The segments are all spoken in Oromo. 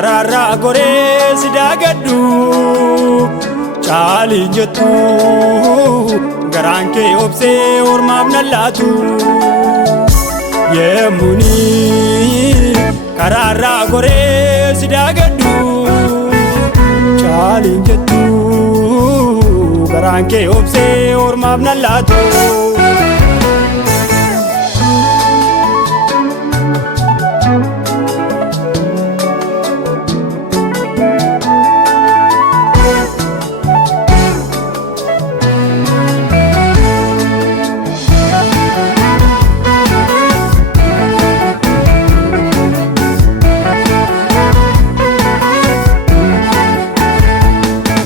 kararra gore sidagadu chali jettu garanke obse ormaaf nallatu yemuni kararra gore sidagadu chali jettu garanke obse ormaaf nallatu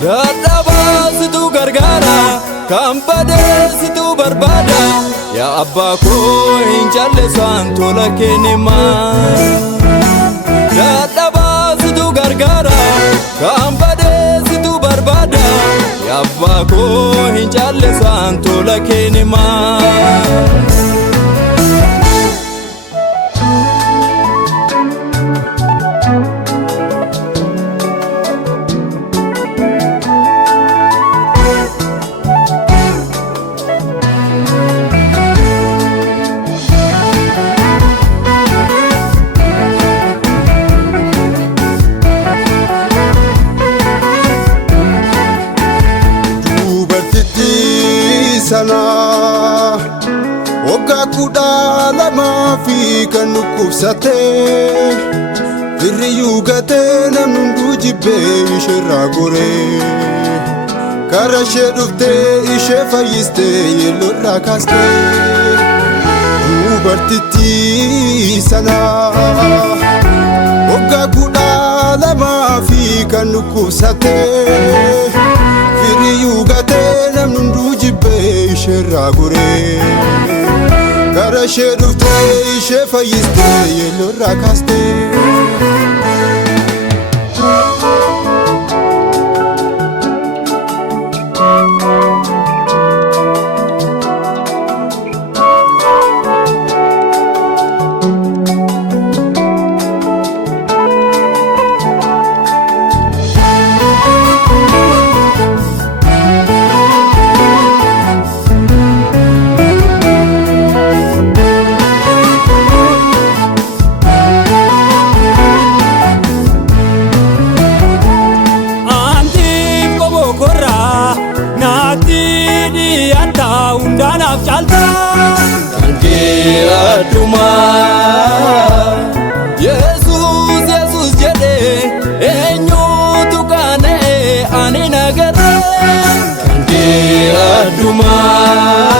Dadhabasitu gargaara kamphadeesitu barbaada yaa abbaa koo hin callisaan tola kennima. Dadhabasitu gargaara kamphadeesitu barbaada yaa abbaa koo hin callisaan tola kennima. Sana wagga kudha lama fi kan nukkubsate firriyyuu gatee namni hunduu jibbee isheerraa goree karaa ishee dhuftee ishee fayyistee yeelloorraa kaastee dubartittii sana wagga kudha lama fi kan nukkubsate firriyyuu gatee namni hunduu jibbee isheerraa goree karaa ishee dhuftee ishee fayyistee yeelloorraa kaastee. Undanaaf caalta kankee addunyaa Yesuus Yesuus jedhee eenyutu qaana'e ani nagarree kankee addunyaa.